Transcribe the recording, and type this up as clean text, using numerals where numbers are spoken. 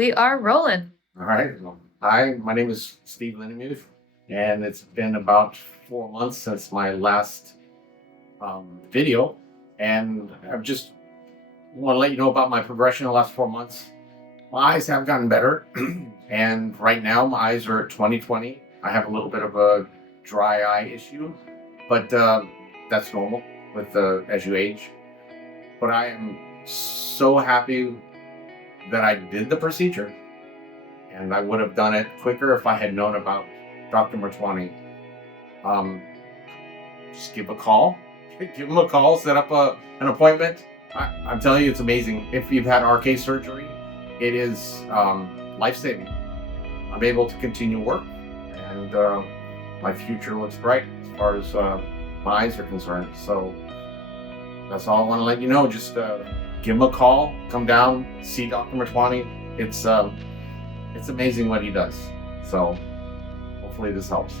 We are rolling. All right. Well, hi, my name is Steve Lindemuth, and it's been about 4 months since my last video. And I just want to let you know about my progression in the last 4 months. My eyes have gotten better, and right now my eyes are at 20/20. I have a little bit of a dry eye issue, but that's normal with as you age. But I am so happy that I did the procedure, and I would have done it quicker if I had known about Dr. Motwani. Just give a call, give him a call, set up an appointment. I'm telling you, it's amazing. If you've had RK surgery, it is life-saving. I'm able to continue work, and my future looks bright as far as my eyes are concerned. So that's all I want to let you know. Just give him a call, come down, see Dr. Motwani. It's amazing what he does. So hopefully this helps.